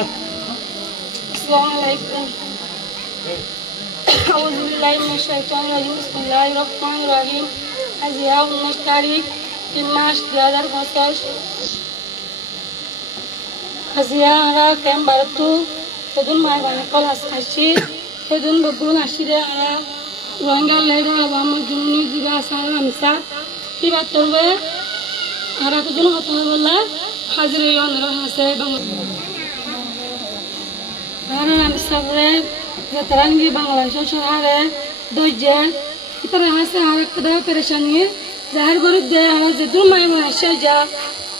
Assalamualaikum. Auzubillahiminasyaitonirrajim. Bismillahirrahmanirrahim. আজ 19 তারিখ 3 মাস 2025 আজিয়া আরা কেম বারতু সেদিন মায়ের বাড়ি কল আসছি সেদিন বগুন আসিরে আরা রোহিঙ্গা লেডা আমার জন্য দিবা সারা মিসা কি বাত করবে আরা কজন কথা বললা হাজির অনরা হাসে আরা আমি সবরে জতরাঙ্গি বাংলাদেশ শহরে দইজে ইতরা হাসে আর কদা পরেশানি জাহির করে দে আর যেদুর মায়ের আসে যা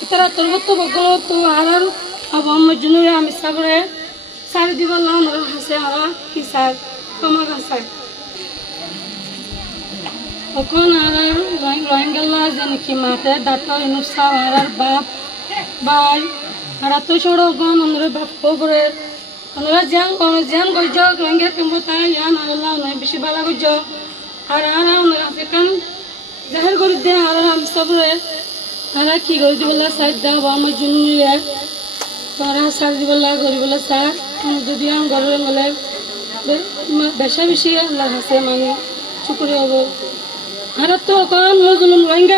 ইতরা তরবত বগলো তো আর अब हम जुनूर আমি সবরে সারি দিব লান হাসে আরা কি সার কমা গাছায় তখন আর রোহিঙ্গাল্লা যেন কি মাতে ডাক্তার ইনুসা আর বাপ ভাই আর তো ছোড় গন অনুরে বাপ খবরে অনুরা জ্যাং গইজ রোহিঙ্গা কিংবা তাই ইয়ান আল্লাহ নয় বেশি বালা গইজ আর অনুরা সেখান জাহির করে দে আর আমি সবরে আর কি করে দিবলা সাইড দাও আমার জুনুরে তারা সার দিবলা গরিবলা সার যদি আম ঘরে গেলে বেশা বেশি আল্লাহ হাসে মানে চুকুরি হব আর তো এখন মজলুম রোহিঙ্গা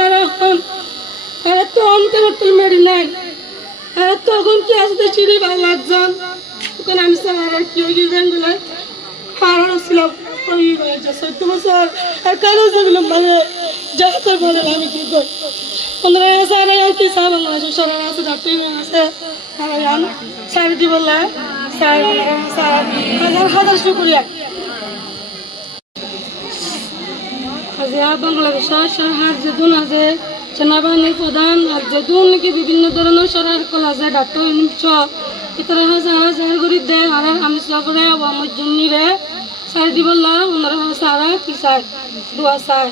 আর তো অন্তর মেরি নাই আর তো এখন কি আসতে চিড়ি ভাই লাগজান তখন আমি স্যার কি হয়ে গেলেন বলে আর ছিলাম ওই সত্য বছর আর কারো যেগুলো মানে যাতে বলে আমি কি করি 15,000 আর কি সাব বাংলাদেশ সরকার আছে ডাক্তার আছে আর সারি দি বললা হাজার হাজার শুকরিয়া আজিয়া বাংলাদেশ সরকার যেদুন আছে সেনাবাহিনীর প্রধান আর যেদুন কি বিভিন্ন ধরনের সরকার কল আছে ডাক্তার নিচ্ছ ইতরা হাজার জাহির করে দে আর আমি সবরে আমার জন্য রে সারি দি বললা ওনারা সারা কি চাই দোয়া চাই